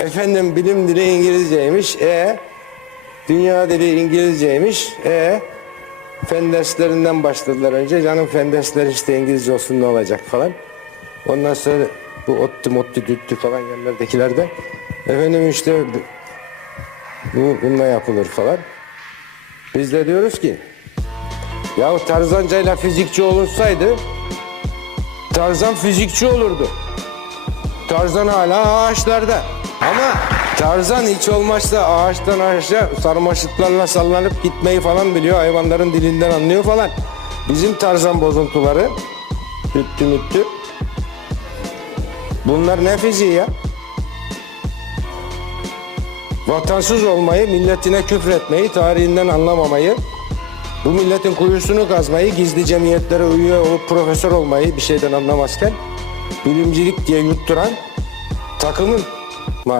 Efendim bilim dili İngilizceymiş. E dünya dili İngilizceymiş. E fen derslerinden başladılar önce. Canım fen dersleri işte İngilizce olsun ne olacak falan. Ondan sonra bu ottu mottu düttü falan yerlerdekiler de efendim işte bu, bu bununla yapılır falan. Biz de diyoruz ki ya Tarzancayla fizikçi olunsaydı Tarzan fizikçi olurdu. Tarzan hala ağaçlarda. Ama Tarzan hiç olmazsa ağaçtan ağaça sarmaşıklarla sallanıp gitmeyi falan biliyor. Hayvanların dilinden anlıyor falan. Bizim Tarzan bozuntuları müttü müttü. Bunlar ne fiziği ya? Vatansız olmayı, milletine küfretmeyi, tarihinden anlamamayı, bu milletin kuyusunu kazmayı, gizli cemiyetlere üye olup profesör olmayı bir şeyden anlamazken bilimcilik diye yutturan takımın Mário.